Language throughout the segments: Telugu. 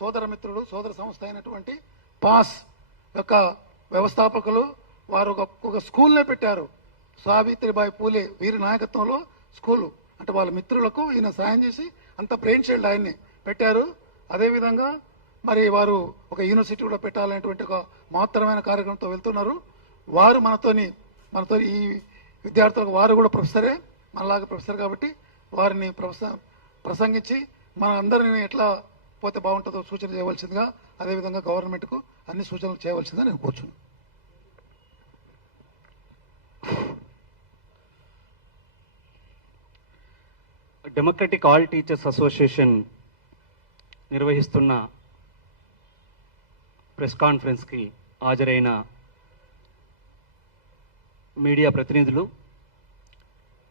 సోదర మిత్రుడు సోదర సంస్థ అయినటువంటి పాస్ యొక్క వ్యవస్థాపకులు వారు ఒక స్కూల్నే పెట్టారు. సావిత్రిబాయి పూలే వీరి నాయకత్వంలో స్కూలు, అంటే వాళ్ళ మిత్రులకు ఈయన సాయం చేసి అంత బ్రెయిన్ చైల్డ్ ఆయన్ని పెట్టారు. అదేవిధంగా మరి వారు ఒక యూనివర్సిటీ కూడా పెట్టాలనేటువంటి ఒక మహత్తరమైన కార్యక్రమంతో వెళ్తున్నారు. వారు మనతో ఈ విద్యార్థులకు వారు కూడా ప్రొఫెసరే, మనలాగా ప్రొఫెసర్ కాబట్టి వారిని ప్రసంగించి మన అందరినీ ఎట్లా పోతే బాగుంటుందో సూచన చేయవలసిందిగా, అదేవిధంగా గవర్నమెంట్కు అన్ని సూచనలు చేయవలసిందిగా నేను కోరుచున్నాను. డెమోక్రటిక్ ఆల్ టీచర్స్ అసోసియేషన్ నిర్వహిస్తున్న ప్రెస్ కాన్ఫరెన్స్కి హాజరైన మీడియా ప్రతినిధులు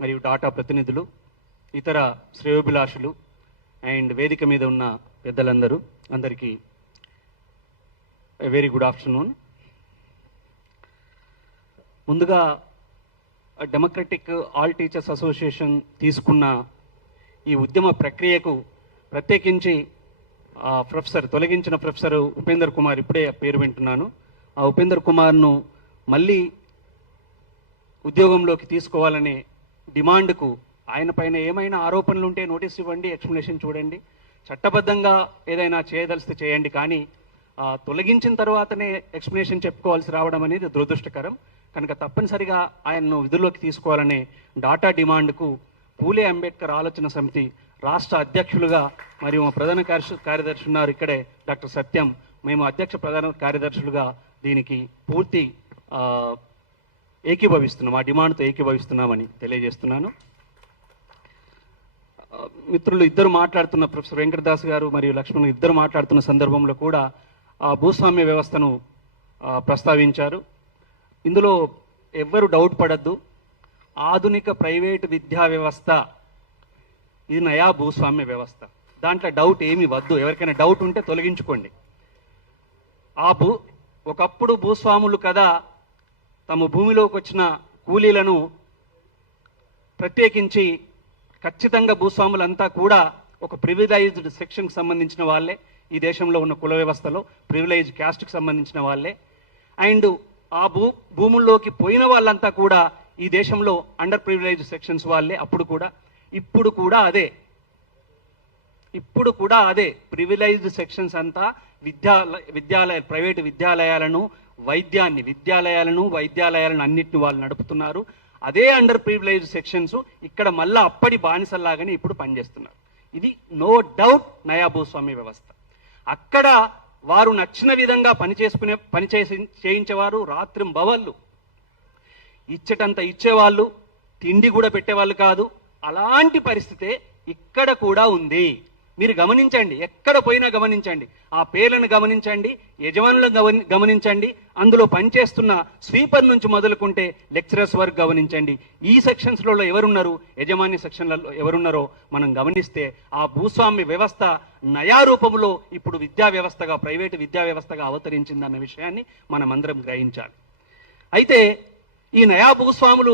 మరియు డాటా ప్రతినిధులు, ఇతర శ్రేయోభిలాషులు అండ్ వేదిక మీద ఉన్న పెద్దలందరూ, అందరికీ వెరీ గుడ్ ఆఫ్టర్నూన్. ముందుగా డెమోక్రటిక్ ఆల్ టీచర్స్ అసోసియేషన్ తీసుకున్న ఈ ఉద్యమ ప్రక్రియకు ప్రత్యేకించి తొలగించిన ప్రొఫెసర్ ఉపేందర్ కుమార్, ఇప్పుడే పేరు వింటున్నాను, ఆ ఉపేందర్ కుమార్ను మళ్ళీ ఉద్యోగంలోకి తీసుకోవాలనే డిమాండ్కు ఆయన పైన ఏమైనా ఆరోపణలు ఉంటే నోటీస్ ఇవ్వండి, ఎక్స్ప్లెనేషన్ చూడండి, చట్టబద్ధంగా ఏదైనా చేయదలిస్తే చేయండి, కానీ తొలగించిన తర్వాతనే ఎక్స్ప్లెనేషన్ చెప్పుకోవాల్సి రావడం అనేది దురదృష్టకరం. కనుక తప్పనిసరిగా ఆయన్ను విధుల్లోకి తీసుకోవాలనే డాటా డిమాండ్కు పూలే అంబేద్కర్ ఆలోచన సమితి రాష్ట్ర అధ్యక్షులుగా మరియు మా ప్రధాన కార్యదర్శి ఉన్నారు ఇక్కడే డాక్టర్ సత్యం, మేము అధ్యక్ష ప్రధాన కార్యదర్శులుగా దీనికి పూర్తి ఏకీభవిస్తున్నాం, ఆ డిమాండ్తో ఏకీభవిస్తున్నామని తెలియజేస్తున్నాను. మిత్రులు ఇద్దరు మాట్లాడుతున్న, ప్రొఫెసర్ వెంకటదాస్ గారు మరియు లక్ష్మణ్ ఇద్దరు మాట్లాడుతున్న సందర్భంలో కూడా భూస్వామ్య వ్యవస్థను ప్రస్తావించారు. ఇందులో ఎవ్వరు డౌట్ పడద్దు, ఆధునిక ప్రైవేటు విద్యా వ్యవస్థ ఇది నయా భూస్వామ్య వ్యవస్థ, దాంట్లో డౌట్ ఏమీ వద్దు. ఎవరికైనా డౌట్ ఉంటే తొలగించుకోండి. ఒకప్పుడు భూస్వాములు కదా తమ భూమిలోకి వచ్చిన కూలీలను ప్రత్యేకించి ఖచ్చితంగా భూస్వాములంతా కూడా ఒక ప్రివిలైజ్డ్ సెక్షన్కి సంబంధించిన వాళ్ళే, ఈ దేశంలో ఉన్న కుల వ్యవస్థలో ప్రివిలైజ్ క్యాస్ట్కి సంబంధించిన వాళ్ళే. అండ్ ఆ భూముల్లోకి పోయిన వాళ్ళంతా కూడా ఈ దేశంలో అండర్ ప్రివిలైజ్ సెక్షన్స్ వాళ్ళే. ఇప్పుడు కూడా అదే ప్రివిలైజ్డ్ సెక్షన్స్ అంతా ప్రైవేటు విద్యాలయాలను అన్నిటిని వాళ్ళు నడుపుతున్నారు. అదే అండర్ ప్రివిలైజ్డ్ సెక్షన్స్ ఇక్కడ మళ్ళా అప్పటి బానిసల్లాగానే ఇప్పుడు పనిచేస్తున్నారు. ఇది నో డౌట్ నయా భూస్వామ్య వ్యవస్థ. అక్కడ వారు నచ్చిన విధంగా చేయించేవారు, రాత్రింబవళ్ళు ఇచ్చేటంత ఇచ్చేవాళ్ళు, తిండి కూడా పెట్టేవాళ్ళు కాదు. అలాంటి పరిస్థితే ఇక్కడ కూడా ఉంది. మీరు గమనించండి, ఎక్కడ పోయినా గమనించండి, ఆ పేర్లను గమనించండి, యజమానులను గమనించండి, అందులో పనిచేస్తున్న స్వీపర్ నుంచి మొదలుకుంటే లెక్చరర్స్ వరకు గమనించండి. ఈ సెక్షన్స్లలో ఎవరున్నారు, యజమాని సెక్షన్లలో ఎవరున్నారో మనం గమనిస్తే ఆ భూస్వామ్య వ్యవస్థ నయా రూపంలో ఇప్పుడు విద్యా వ్యవస్థగా, ప్రైవేటు విద్యా వ్యవస్థగా అవతరించిందన్న విషయాన్ని మనం అందరం గ్రహించాలి. అయితే ఈ నయా భూస్వాములు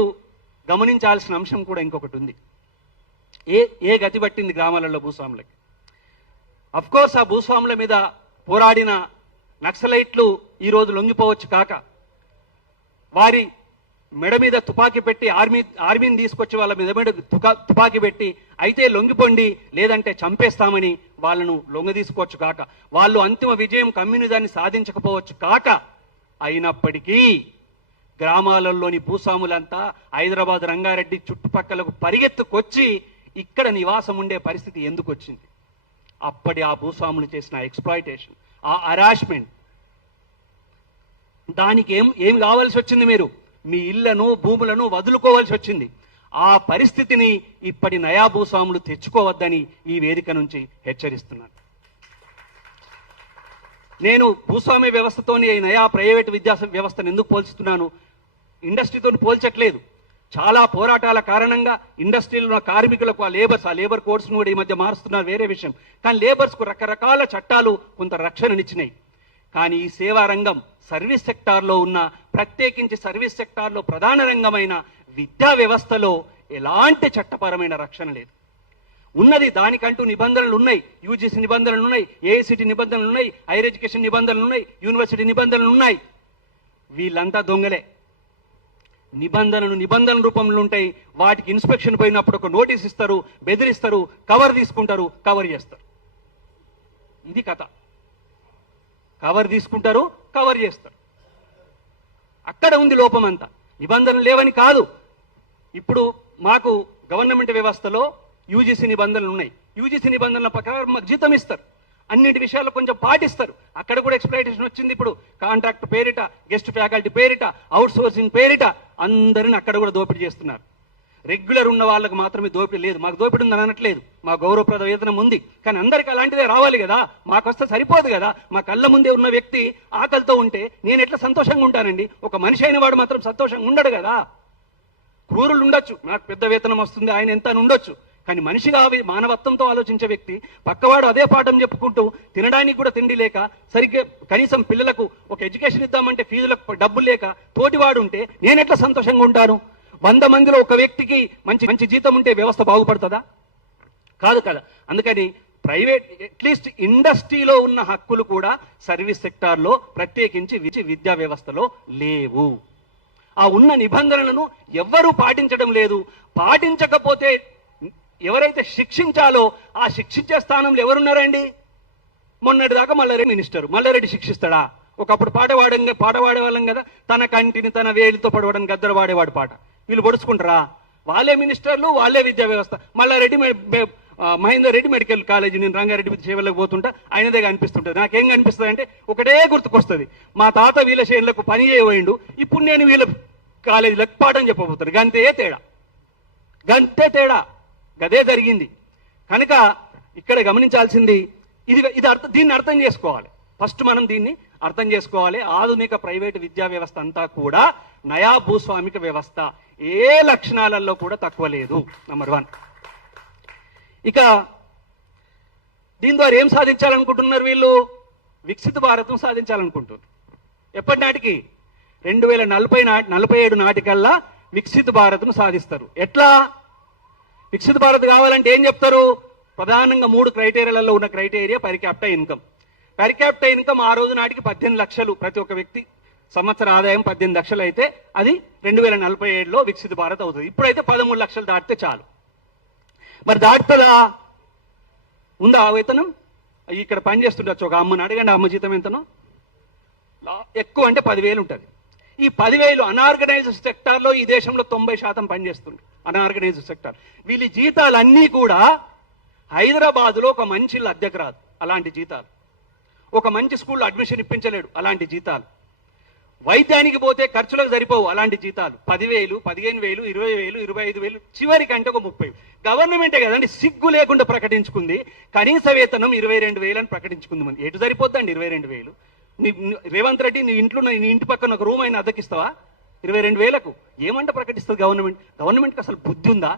గమనించాల్సిన అంశం కూడా ఇంకొకటి ఉంది. ఏ గతి పట్టింది గ్రామాలలో భూస్వాములకి? అఫ్కోర్స్ ఆ భూస్వాముల మీద పోరాడిన నక్సలైట్లు ఈరోజు లొంగిపోవచ్చు కాక, వారి మెడ మీద తుపాకీ పెట్టి ఆర్మీని తీసుకొచ్చి వాళ్ళ మీద తుపాకీ పెట్టి అయితే లొంగిపోండి లేదంటే చంపేస్తామని వాళ్ళను లొంగ తీసుకోవచ్చు కాక, వాళ్ళు అంతిమ విజయం కమ్యూనిజాన్ని సాధించకపోవచ్చు కాక, అయినప్పటికీ గ్రామాలలోని భూస్వాములంతా హైదరాబాద్ రంగారెడ్డి చుట్టుపక్కలకు పరిగెత్తుకొచ్చి ఇక్కడ నివాసం ఉండే పరిస్థితి ఎందుకు వచ్చింది? అప్పటి ఆ భూస్వాములు చేసిన ఎక్స్‌ప్లాయిటేషన్, ఆ హరాస్మెంట్, దానికి ఏం కావాల్సి వచ్చింది? మీరు మీ ఇళ్లను భూములను వదులుకోవాల్సి వచ్చింది. ఆ పరిస్థితిని ఇప్పటి నయా భూస్వాములు తెచ్చుకోవద్దని ఈ వేదిక నుంచి హెచ్చరిస్తున్నాను. నేను భూస్వామ్య వ్యవస్థతోని ఈ నయా ప్రైవేటు విద్యా వ్యవస్థను ఎందుకు పోల్చుతున్నాను? ఇండస్ట్రీతో పోల్చట్లేదు. చాలా పోరాటాల కారణంగా ఇండస్ట్రీలో ఉన్న కార్మికులకు ఆ లేబర్ కోడ్స్ను కూడా ఈ మధ్య మారుస్తున్నారు, వేరే విషయం. కానీ లేబర్స్కు రకరకాల చట్టాలు కొంత రక్షణనిచ్చినాయి. కానీ ఈ సేవా రంగం, సర్వీస్ సెక్టార్లో ఉన్న, ప్రత్యేకించి సర్వీస్ సెక్టార్లో ప్రధాన రంగమైన విద్యా వ్యవస్థలో ఎలాంటి చట్టపరమైన రక్షణ లేదు. ఉన్నది, దానికంటూ నిబంధనలు ఉన్నాయి. యూజీసీ నిబంధనలు ఉన్నాయి, ఏఐసిటి నిబంధనలు ఉన్నాయి, హైయర్ ఎడ్యుకేషన్ నిబంధనలు ఉన్నాయి, యూనివర్సిటీ నిబంధనలు ఉన్నాయి. వీళ్ళంతా దొంగలే. నిబంధనల రూపంలో ఉంటాయి. వాటికి ఇన్స్పెక్షన్ పోయినప్పుడు ఒక నోటీస్ ఇస్తారు, బెదిరిస్తారు, కవర్ తీసుకుంటారు, కవర్ చేస్తారు. ఇది కథ. కవర్ తీసుకుంటారు, కవర్ చేస్తారు. అక్కడ ఉంది లోపం అంతా. నిబంధనలు లేవని కాదు. ఇప్పుడు మాకు గవర్నమెంట్ వ్యవస్థలో యూజీసీ నిబంధనలు ఉన్నాయి. యూజీసీ నిబంధనల ప్రకారం మాకు జీతం ఇస్తారు, అన్నింటి విషయాల్లో కొంచెం పాటిస్తారు. అక్కడ కూడా ఎక్స్‌ప్లాయిటేషన్ వచ్చింది. ఇప్పుడు కాంట్రాక్ట్ పేరిట, గెస్ట్ ఫ్యాకల్టీ పేరిట, అవుట్ సోర్సింగ్ పేరిట అందరిని అక్కడ కూడా దోపిడీ చేస్తున్నారు. రెగ్యులర్ ఉన్న వాళ్ళకి మాత్రమే దోపిడీ లేదు. మాకు దోపిడీ ఉందని అనట్లేదు, మా గౌరవప్రద వేతనం ఉంది. కానీ అందరికి అలాంటిదే రావాలి కదా, మాకు వస్తే సరిపోదు కదా. మా కళ్ళ ముందే ఉన్న వ్యక్తి ఆకలితో ఉంటే నేను ఎట్లా సంతోషంగా ఉంటానండి? ఒక మనిషి అయిన వాడు మాత్రం సంతోషంగా ఉండడు కదా. క్రూరులు ఉండొచ్చు, నాకు పెద్ద వేతనం వస్తుంది, ఆయన ఎంత అని ఉండొచ్చు. కానీ మనిషిగా మానవత్వంతో ఆలోచించే వ్యక్తి పక్కవాడు అదే పాఠం చెప్పుకుంటూ తినడానికి కూడా తిండి లేక, సరిగ్గా కనీసం పిల్లలకు ఒక ఎడ్యుకేషన్ ఇద్దామంటే ఫీజులకు డబ్బులు లేక తోటివాడు ఉంటే నేను ఎట్లా సంతోషంగా ఉంటాను? 100 మందిలో ఒక వ్యక్తికి మంచి జీతం ఉంటే వ్యవస్థ బాగుపడుతుందా? కాదు కదా. అందుకని ప్రైవేట్, అట్లీస్ట్ ఇండస్ట్రీలో ఉన్న హక్కులు కూడా సర్వీస్ సెక్టార్లో, ప్రత్యేకించి విద్యా వ్యవస్థలో లేవు. ఆ ఉన్న నిబంధనలను ఎవ్వరూ పాటించడం లేదు. పాటించకపోతే ఎవరైతే శిక్షించాలో ఆ శిక్షించే స్థానంలో ఎవరున్నారండి? మొన్నటిదాకా మల్లారెడ్డి మినిస్టర్. మల్లారెడ్డి శిక్షిస్తాడా? ఒకప్పుడు పాట పాడేవాళ్ళం కదా, తన కంటిని తన వేలితో పడవడం గద్దరు వాడేవాడు పాట. వీళ్ళు పొడుచుకుంటారా? వాళ్ళే మినిస్టర్లు, వాళ్ళే విద్యా వ్యవస్థ. మల్లారెడ్డి మహేందర్ రెడ్డి మెడికల్ కాలేజీ, నేను రంగారెడ్డి సేవలకు పోతుంటా, ఆయనదే కనిపిస్తుంటుంది. నాకేం కనిపిస్తుంది అంటే ఒకటే గుర్తుకొస్తుంది, మా తాత వీళ్ళ చేనులకు పని చేయబోయిండు, ఇప్పుడు నేను వీళ్ళ కాలేజీలకు పాఠం చెప్పబోతాను. గంతే తేడా, గదే జరిగింది. కనుక ఇక్కడ గమనించాల్సింది దీన్ని అర్థం చేసుకోవాలి. ఫస్ట్ మనం దీన్ని అర్థం చేసుకోవాలి. ఆధునిక ప్రైవేటు విద్యా వ్యవస్థ అంతా కూడా నయా భూస్వామిక వ్యవస్థ, ఏ లక్షణాలలో కూడా తక్కువ లేదు. నంబర్ 1. ఇక దీని ద్వారా ఏం సాధించాలనుకుంటున్నారు వీళ్ళు? వికసిత భారతం సాధించాలనుకుంటున్నారు. ఎప్పటి నాటికి? 2047 నాటికల్లా వికసిత భారత్ను సాధిస్తారు. ఎట్లా వికసిత భారత్ కావాలంటే ఏం చెప్తారు? ప్రధానంగా 3 క్రైటీరియాలలో ఉన్న criteria per capita income. Per capita income ఆ రోజు నాటికి 18 లక్షలు, ప్రతి ఒక్క వ్యక్తి సంవత్సర ఆదాయం 18 లక్షలు అయితే అది 2047లో వికసిత భారత్ అవుతుంది. ఇప్పుడైతే 13 లక్షలు దాటితే చాలు. మరి దాటుతుందా? ఉందా ఆ వేతనం? ఇక్కడ పనిచేస్తుండొచ్చు ఒక అమ్మని అడగండి, అమ్మ జీతం ఎంతనో? ఎక్కువ అంటే 10,000 ఉంటుంది. ఈ 10,000 అనార్గనైజ్డ్ సెక్టార్లో ఈ దేశంలో 90% పనిచేస్తుంది. Unorganised sector. వీళ్ళ జీతాలన్నీ కూడా హైదరాబాద్లో ఒక మంచి ఇల్లు అద్దెకు రాదు అలాంటి జీతాలు. ఒక మంచి స్కూల్లో అడ్మిషన్ ఇప్పించలేడు అలాంటి జీతాలు. వైద్యానికి పోతే ఖర్చులకు సరిపోవు అలాంటి జీతాలు. 10,000, 15,000, 20,000, 25,000, చివరికంటే ఒక 30,000. గవర్నమెంటే కదండి సిగ్గు లేకుండా ప్రకటించుకుంది కనీస వేతనం 22,000 అని ప్రకటించుకుంది. మంది ఎటు సరిపోద్దండి 22,000? రేవంత్ రెడ్డి నీ ఇంటి పక్కన ఒక రూమ్ అయినా అద్దెకిస్తావా 22,000కు? ఏమంటే ప్రకటిస్తుంది గవర్నమెంట్కి అసలు బుద్ధి ఉందా?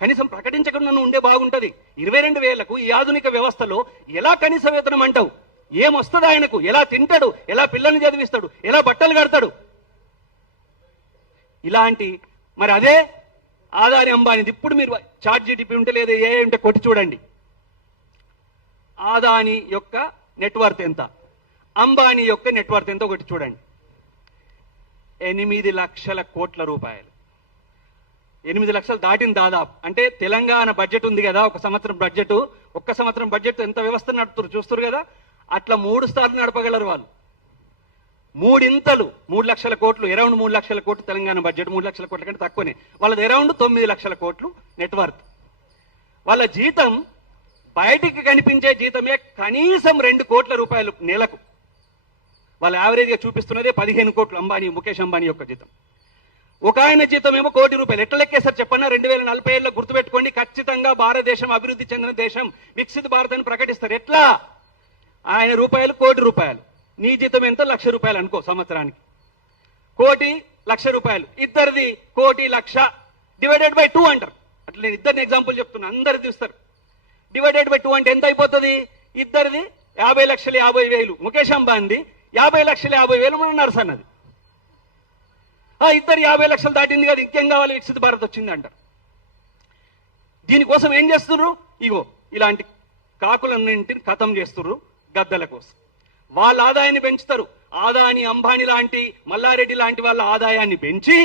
కనీసం ప్రకటించకుండా ఉండే బాగుంటది. 22,000కు ఈ ఆధునిక వ్యవస్థలో ఎలా కనీస వేతనం అంటావు? ఏమొస్తుంది ఆయనకు? ఎలా తింటాడు? ఎలా పిల్లల్ని చదివిస్తాడు? ఎలా బట్టలు కడతాడు? ఇలాంటి మరి అదే ఆదాని అంబానీది. ఇప్పుడు మీరు ChatGPT ఉంటే లేదా ఏ ఉంటే కొట్టి చూడండి. ఆదాని యొక్క నెట్వర్త్ ఎంత, అంబానీ యొక్క నెట్వర్త్ ఎంత ఒకటి చూడండి. 8 లక్షల కోట్ల రూపాయలు. 8 లక్షలు దాటిన దాదాపు. అంటే తెలంగాణ బడ్జెట్ ఉంది కదా, ఒక సంవత్సరం బడ్జెట్, ఒక్క సంవత్సరం బడ్జెట్ ఎంత వ్యవస్థ నడుపుతారు చూస్తారు కదా, అట్లా 3 సార్లు నడపగలరు వాళ్ళు. 3 లక్షల కోట్లు, అరౌండ్ 3 లక్షల కోట్లు తెలంగాణ బడ్జెట్. 3 లక్షల కోట్ల కంటే తక్కువనే. వాళ్ళది అరౌండ్ 9 లక్షల కోట్లు నెట్వర్త్. వాళ్ళ జీతం బయటికి కనిపించే జీతమే కనీసం 2 కోట్ల రూపాయలు నెలకు. వాళ్ళు యావరేజ్గా చూపిస్తున్నదే 15 కోట్లు అంబానీ, ముఖేష్ అంబానీ యొక్క జీతం. ఒక ఆయన జీతం ఏమో 1 కోటి రూపాయలు. ఎట్లా లెక్కేసారు చెప్పన్నా? 2047లో గుర్తుపెట్టుకోండి, ఖచ్చితంగా భారతదేశం అభివృద్ధి చెందిన దేశం, వికసిత భారత్ అని ప్రకటిస్తారు. ఎట్లా? ఆయన రూపాయలు 1 కోటి రూపాయలు. నీ జీతం ఎంత? 1 లక్ష రూపాయలు అనుకో సంవత్సరానికి. 1 కోటి 1 లక్ష రూపాయలు. ఇద్దరిది 1 కోటి 1 లక్ష డివైడెడ్ బై 2 అంటారు. అట్లా నేను ఇద్దరిని ఎగ్జాంపుల్ చెప్తున్నా, అందరు చూస్తారు. డివైడెడ్ బై 2 అంటే ఎంత అయిపోతుంది? ఇద్దరిది 50,50,000. ముఖేష్ అంబానీ 50,50,000 మన నర్సన్నది. ఇద్దరు 50 లక్షలు దాటింది కదా, ఇంకేం కావాలి? వికసిత భారత్ వచ్చింది అంటారు. దీనికోసం ఏం చేస్తున్నారు? ఇగో ఇలాంటి కాకులన్నింటిని ఖతం చేస్తుర్రు గద్దల కోసం. వాళ్ళ ఆదాయాన్ని పెంచుతారు. ఆదాని అంబానీ లాంటి మల్లారెడ్డి లాంటి వాళ్ళ ఆదాయాన్ని పెంచి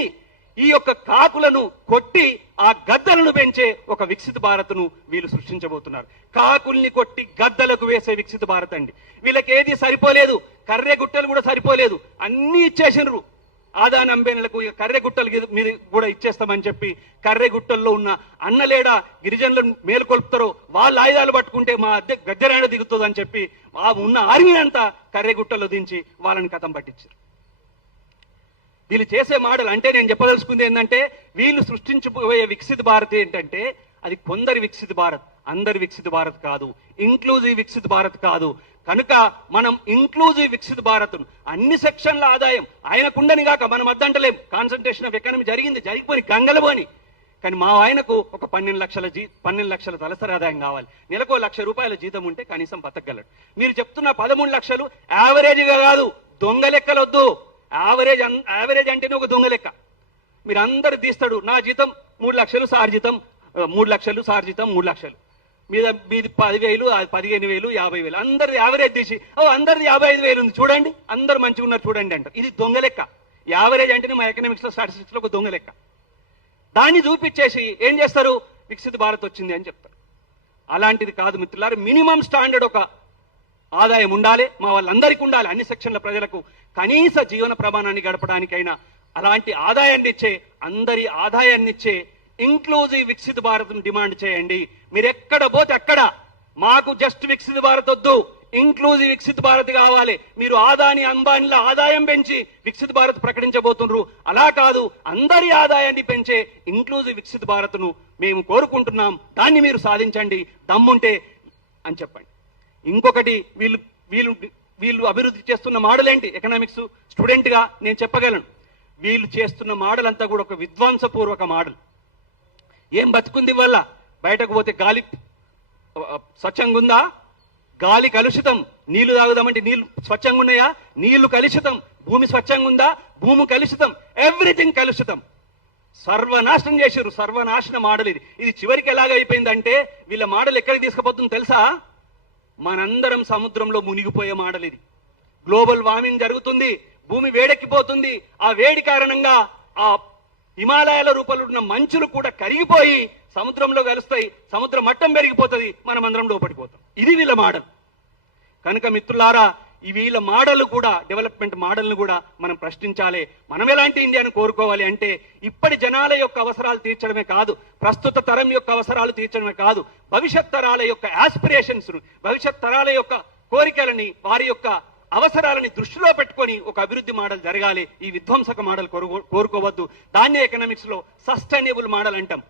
ఈ యొక్క కాకులను కొట్టి ఆ గద్దలను పెంచే ఒక వికసిత భారత్ను వీళ్ళు సృష్టించబోతున్నారు. కాకుల్ని కొట్టి గద్దలకు వేసే వికసిత భారత్ అండి. వీళ్ళకి ఏది సరిపోలేదు, కర్రె గుట్టలు కూడా సరిపోలేదు, అన్ని ఇచ్చేసినారు ఆదాని అంబానీలకు. ఇక కర్రె గుట్టలు మీద కూడా ఇచ్చేస్తామని చెప్పి కర్రె గుట్టల్లో ఉన్న అన్నలేడా గిరిజనులను మేలుకొల్పుతారో వాళ్ళ ఆయుధాలు పట్టుకుంటే మా గద్దెరాయణ దిగుతుంది అని చెప్పి ఆ ఉన్న ఆర్మీ అంతా కర్రె గుట్టల్లో దించి వాళ్ళని కథం పట్టించారు. వీళ్ళు చేసే మాటలు అంటే నేను చెప్పదలుచుకుంది ఏంటంటే వీళ్ళు సృష్టించబోయే వికసిత భారత్ ఏంటంటే అది కొందరి వికసిత భారత్, అందరి వికసిత భారత్ కాదు, ఇంక్లూజివ్ వికసిత భారత్ కాదు. కనుక మనం ఇంక్లూజివ్ వికసిత భారత్ అన్ని సెక్షన్ల ఆదాయం ఆయనకుండని కాక మనం అద్దంటలేం. కాన్సన్ట్రేషన్ ఆఫ్ ఎకానమీ జరిగిపోయి గంగలబోని. కానీ మా ఆయనకు ఒక 12 లక్షల తలసరి ఆదాయం కావాలి. నెలకు ₹1,00,000 జీతం ఉంటే కనీసం బతకగలడు. మీరు చెప్తున్న 13 లక్షలు యావరేజ్గా కాదు, దొంగ లెక్కలొద్దు. యావరేజ్ అంటేనే ఒక దొంగ లెక్క. మీరు అందరు తీస్తాడు నా జీతం 3 లక్షలు, సార్ జీతం 3 లక్షలు, సార్ జీతం 3 లక్షలు, మీది 10,000, 15,000, 50,000, అందరిది యావరేజ్ తీసి అందరిది 55,000 ఉంది చూడండి, అందరు మంచిగా ఉన్నారు చూడండి అంటారు. ఇది దొంగ లెక్క. యావరేజ్ అంటేనే మా ఎకనామిక్స్ లో స్టాటిస్టిక్స్ లో ఒక దొంగ లెక్క. దాన్ని చూపించేసి ఏం చేస్తారు, వికసిత భారత్ వచ్చింది అని చెప్తారు. అలాంటిది కాదు మిత్రులారా. మినిమం స్టాండర్డ్ ఒక ఆదాయం ఉండాలి, మా వాళ్ళందరికీ ఉండాలి. అన్ని సెక్షన్ల ప్రజలకు కనీస జీవన ప్రమాణాన్ని గడపడానికైనా అలాంటి ఆదాయాన్ని ఇచ్చే, అందరి ఆదాయాన్ని ఇచ్చే ఇంక్లూజివ్ వికసిత భారత్ డిమాండ్ చేయండి. మీరు ఎక్కడ పోతే అక్కడ మాకు జస్ట్ వికసిత భారత్ వద్దు, ఇంక్లూజివ్ వికసిత భారత్ కావాలి. మీరు ఆదాని అంబానీల ఆదాయం పెంచి వికసిత భారత్ ప్రకటించబోతున్నారు. అలా కాదు, అందరి ఆదాయాన్ని పెంచే ఇంక్లూజివ్ వికసిత భారత్ను మేము కోరుకుంటున్నాం. దాన్ని మీరు సాధించండి దమ్ముంటే అని చెప్పండి. ఇంకొకటి వీళ్ళు అభివృద్ధి చేస్తున్న మోడల్ ఏంటి? ఎకనామిక్స్ స్టూడెంట్ గా నేను చెప్పగలను. వీళ్ళు చేస్తున్న మోడల్ అంతా కూడా ఒక విధ్వంసపూర్వక మోడల్. ఏం బతుకుంది వల్ల? బయటకు పోతే గాలి స్వచ్ఛంగా ఉందా? గాలి కలుషితం. నీళ్లు తాగుదామంటే నీళ్లు స్వచ్ఛంగా ఉన్నాయా? నీళ్లు కలుషితం. భూమి స్వచ్ఛంగా ఉందా? భూమి కలుషితం. ఎవ్రీథింగ్ కలుషితం. సర్వనాశనం చేశారు. సర్వనాశన మోడల్ ఇది. ఇది చివరికి ఎలాగైపోయిందంటే వీళ్ళ మోడల్ ఎక్కడికి తీసుకుపోతుంది తెలుసా? మనందరం సముద్రంలో మునిగిపోయే మోడల్ ఇది. గ్లోబల్ వార్మింగ్ జరుగుతుంది, భూమి వేడెక్కిపోతుంది. ఆ వేడి కారణంగా ఆ హిమాలయాల రూపంలో ఉన్న మంచులు కూడా కరిగిపోయి సముద్రంలో కలుస్తాయి, సముద్ర మట్టం పెరిగిపోతుంది, మనం అందరం లోపడిపోతాం. ఇది వీళ్ళ మోడల్. కనుక మిత్రులారా, ఈ వీళ్ళ మోడల్ కూడా, డెవలప్మెంట్ మోడల్ను కూడా మనం ప్రశ్నించాలి. మనం ఎలాంటి ఇండియాను కోరుకోవాలి అంటే ఇప్పటి జనాల యొక్క అవసరాలు తీర్చడమే కాదు, ప్రస్తుత తరం యొక్క అవసరాలు తీర్చడమే కాదు, భవిష్యత్ తరాల యొక్క ఆస్పిరేషన్స్, భవిష్యత్ తరాల యొక్క కోరికలని, వారి యొక్క అవసరాలని దృష్టిలో పెట్టుకొని ఒక అభివృద్ధి మోడల్ జరగాలి. ఈ విధ్వంసక మోడల్ కోరుకోవద్దు. దాన్నే ఎకనామిక్స్ లో సస్టైనబుల్ మోడల్ అంటాం.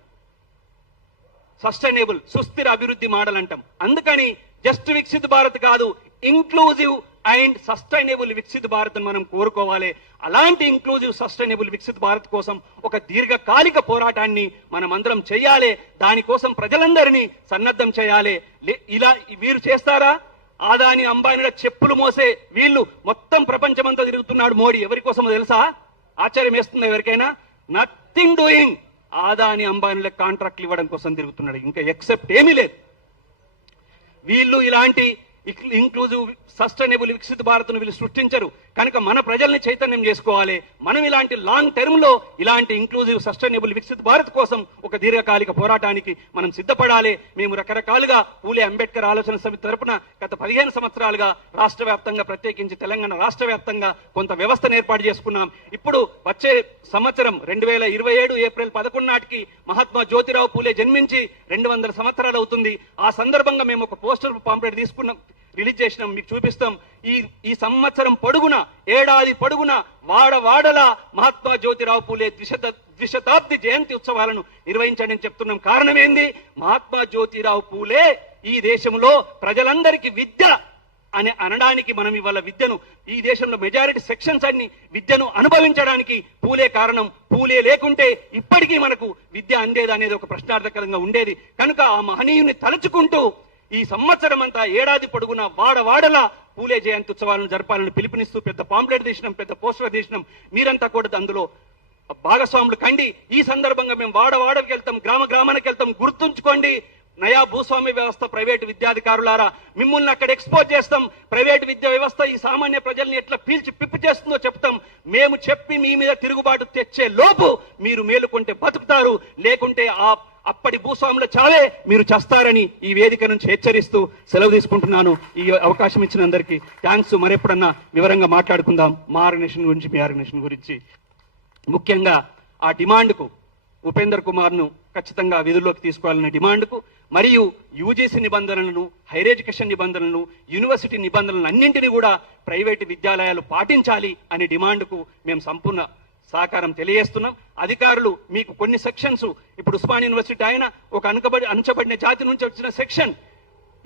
సస్టైనబుల్, సుస్థిర అభివృద్ధి మోడల్ అంటాం. అందుకని జస్ట్ వికసిత భారత్ కాదు, ఇంక్లూజివ్ అండ్ సస్టైనబుల్ వికసిత భారత్ మనం కోరుకోవాలి. అలాంటి ఇంక్లూజివ్ సస్టైనబుల్ వికసిత భారత్ కోసం ఒక దీర్ఘకాలిక పోరాటాన్ని మనం అందరం చేయాలి. దానికోసం ప్రజలందరినీ సన్నద్ధం చేయాలి. ఇలా వీరు చేస్తారా? ఆదాని అంబానీల చెప్పులు మోసే వీళ్ళు మొత్తం ప్రపంచమంతా తిరుగుతున్నాడు మోడీ. ఎవరి కోసమో తెలుసా? ఆశ్చర్యం వేస్తుందా ఎవరికైనా? Nothing doing. ఆదాని అంబానీల కాంట్రాక్ట్లు ఇవ్వడం కోసం తిరుగుతున్నాడు, ఇంకా ఎక్సెప్ట్ ఏమీ లేదు. వీళ్ళు ఇలాంటి ఇంక్లూజివ్ సస్టైనబుల్ వికసిత భారత్ను వీళ్ళు సృష్టించరు. కనుక మన ప్రజల్ని చైతన్యం చేసుకోవాలి. మనం ఇలాంటి లాంగ్ టర్మ్ లో ఇలాంటి ఇంక్లూజివ్ సస్టైనబుల్ వికసిత భారత్ కోసం ఒక దీర్ఘకాలిక పోరాటానికి మనం సిద్ధపడాలి. మేము రకరకాలుగా పూలే అంబేద్కర్ ఆలోచన సమితి తరపున గత 15 సంవత్సరాలుగా రాష్ట్ర వ్యాప్తంగా, ప్రత్యేకించి తెలంగాణ రాష్ట్ర వ్యాప్తంగా కొంత వ్యవస్థను ఏర్పాటు చేసుకున్నాం. ఇప్పుడు వచ్చే సంవత్సరం 2027 ఏప్రిల్ 11 నాటికి మహాత్మా జ్యోతిరావు పూలే జన్మించి 200 సంవత్సరాలు అవుతుంది. ఆ సందర్భంగా మేము ఒక పోస్టర్ పాంప్లెట్ తీసుకున్నాం, రిలీజ్ చేసినాం, మీకు చూపిస్తాం. ఈ సంవత్సరం పొడుగున, ఏడాది పొడుగున వాడవాడలా మహాత్మా జ్యోతిరావు పూలే ద్విశతాబ్ది జయంతి ఉత్సవాలను నిర్వహించండి అని చెప్తున్నాం. కారణం ఏంది? మహాత్మా జ్యోతిరావు పూలే ఈ దేశంలో ప్రజలందరికీ విద్య అని అనడానికి, మనం ఇవాళ విద్యను, ఈ దేశంలో మెజారిటీ సెక్షన్స్ అన్ని విద్యను అనుభవించడానికి పూలే కారణం. పూలే లేకుంటే ఇప్పటికీ మనకు విద్య అందేది అనేది ఒక ప్రశ్నార్థకరంగా ఉండేది. కనుక ఆ మహనీయుని తలుచుకుంటూ ఈ సంవత్సరం అంతా ఏడాది పొడుగున వాడవాడలా పూలే జయంతి ఉత్సవాలను జరపాలని పిలుపునిస్తూ పెద్ద పాంప్లెట్ తీసినాం, పెద్ద పోస్టర్ తీసినాం. మీరంతా కూడా అందులో భాగస్వాములు కండి. ఈ సందర్భంగా మేము వాడవాడకి వెళ్తాం, గ్రామ గ్రామానికి వెళ్తాం. గుర్తుంచుకోండి, నయా భూస్వామ్య వ్యవస్థ ప్రైవేటు విద్యాధికారులారా, మిమ్మల్ని అక్కడ ఎక్స్పోజ్ చేస్తాం. ప్రైవేటు విద్యా వ్యవస్థ ఈ సామాన్య ప్రజల్ని ఎట్లా పీల్చి పిప్పి చేస్తుందో చెప్తాం. మేము చెప్పి మీ మీద తిరుగుబాటు తెచ్చే లోపు మీరు మేలుకుంటే బతుకుతారు, లేకుంటే అప్పటి భూస్వాముల చావే మీరు చస్తారని ఈ వేదిక నుంచి హెచ్చరిస్తూ సెలవు తీసుకుంటున్నాను. ఈ అవకాశం ఇచ్చిన అందరికీ థ్యాంక్స్. మరెప్పుడన్నా వివరంగా మాట్లాడుకుందాం మా ఆర్గనైజేషన్ గురించి, మీ ఆర్గనైజేషన్ గురించి. ముఖ్యంగా ఆ డిమాండ్కు, ఉపేందర్ కుమార్ను ఖచ్చితంగా విధుల్లోకి తీసుకోవాలనే డిమాండ్కు, మరియు యూజీసీ నిబంధనలను, హైర్ ఎడ్యుకేషన్ నిబంధనలను, యూనివర్సిటీ నిబంధనలను అన్నింటినీ కూడా ప్రైవేటు విద్యాలయాలు పాటించాలి అనే డిమాండ్కు మేము సంపూర్ణ సహకారం తెలియజేస్తున్నాం. అధికారులు మీకు కొన్ని సెక్షన్స్, ఇప్పుడు ఉస్మానియా యూనివర్సిటీ ఆయన ఒక అణచబడిన జాతి నుంచి వచ్చిన సెక్షన్,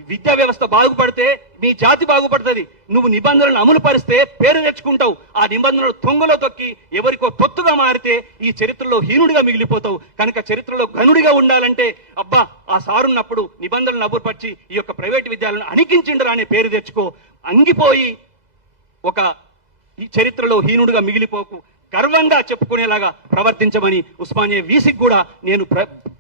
విద్యా వ్యవస్థ బాగుపడితే మీ జాతి బాగుపడుతుంది. నువ్వు నిబంధనలను అమలు పరిస్తే పేరు తెచ్చుకుంటావు. ఆ నిబంధనలు తొంగలో తొక్కి ఎవరికో తొత్తుగా మారితే ఈ చరిత్రలో హీనుడిగా మిగిలిపోతావు. కనుక చరిత్రలో ఘనుడిగా ఉండాలంటే అబ్బా ఆ సారున్నప్పుడు నిబంధనలను అమలుపరిచి ఈ యొక్క ప్రైవేటు విద్యాలయాలను అణికించిండరా అనే పేరు తెచ్చుకో. అంగిపోయి ఒక ఈ చరిత్రలో హీనుడిగా మిగిలిపోకు, గర్వంగా చెప్పుకునేలాగా ప్రవర్తించమని ఉస్మానియా వీసికి కూడా నేను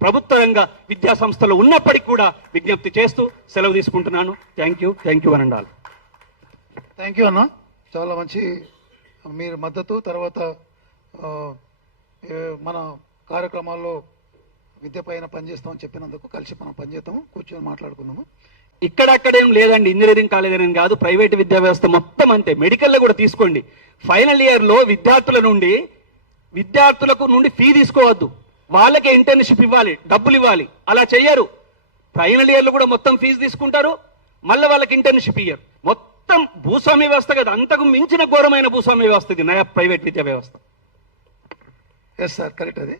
ప్రభుత్వ రంగ విద్యా సంస్థలో ఉన్నప్పటికీ కూడా విజ్ఞప్తి చేస్తూ సెలవు తీసుకుంటున్నాను. థ్యాంక్ యూ అనండాలి. థ్యాంక్ యూ అన్న, చాలా మంచి మీరు మద్దతు. తర్వాత మన కార్యక్రమాల్లో విద్య పైన పనిచేస్తామని చెప్పినందుకు కలిసి మనం పనిచేస్తాము, కూర్చొని మాట్లాడుకుందాము. ఇక్కడక్కడేం లేదండి, ఇంజనీరింగ్ కాలేజ్ అని కాదు, ప్రైవేట్ విద్యా వ్యవస్థ మొత్తం అంతే. మెడికల్లో కూడా తీసుకోండి. ఫైనల్ ఇయర్ లో విద్యార్థులకు నుండి ఫీ తీసుకోవద్దు, వాళ్ళకే ఇంటర్న్షిప్ ఇవ్వాలి, డబ్బులు ఇవ్వాలి. అలా చెయ్యరు. ఫైనల్ ఇయర్ లో కూడా మొత్తం ఫీజు తీసుకుంటారు, మళ్ళీ వాళ్ళకి ఇంటర్న్షిప్ ఇయ్యరు. మొత్తం భూస్వామ్య వ్యవస్థ కదా, అంతకు మించిన ఘోరమైన భూస్వామ్య వ్యవస్థ ఇది నయా ప్రైవేట్ విద్యా వ్యవస్థ. ఎస్ సార్, కరెక్ట్ అది.